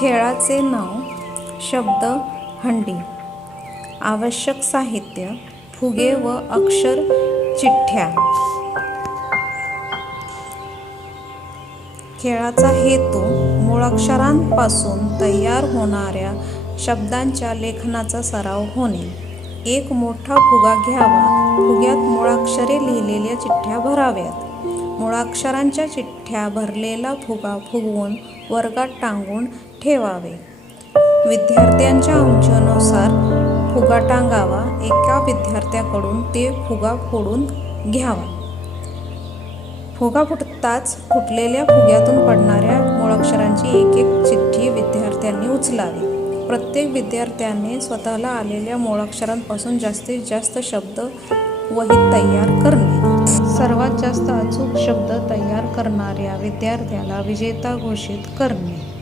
खेळाचे नाव शब्द हंडी. आवश्यक साहित्य फुगे व अक्षर चिठ्ठ्या. खेळाचा हेतू मुळाक्षरांपासून तयार होणाऱ्या शब्दांच्या लेखनाचा सराव होणे. एक मोठा फुगा घ्यावा फुग्यात मुळाक्षरे लिहिलेल्या चिठ्ठ्या भराव्यात. मुळाक्षरांच्या चिठ्ठ्या भरलेला फुगा फुगवून वर्गात टांगून ठेवावे. विद्यार्थ्यांच्या उंचीनुसार फुगा टांगावा एका विद्यार्थ्याकडून ते फुगा फोडून घ्यावा. फुगा फुटताच फुटलेल्या फुग्यातून पडणाऱ्या मुळाक्षरांची एक एक चिठ्ठी विद्यार्थ्यांनी उचलावी. प्रत्येक विद्यार्थ्याने स्वतःला आलेल्या मुळाक्षरांपासून जास्तीत जास्त शब्द वहीत तयार करणे. सर्वात जास्त अचूक शब्द तयार करणाऱ्या विद्यार्थ्याला विजेता घोषित करणे.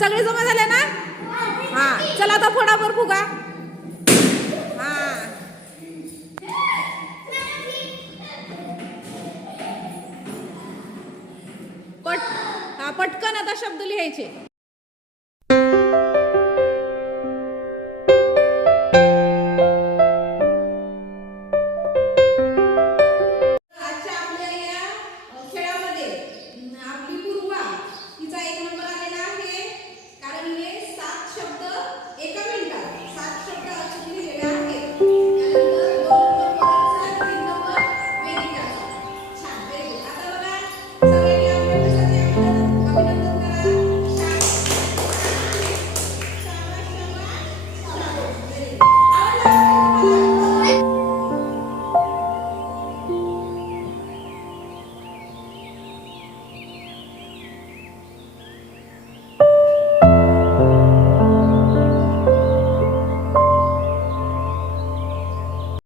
सगळे जमा झाले ना? हा चला आता फोडा फुगा. हा. पट हा पटकन आता शब्द लिहायचे.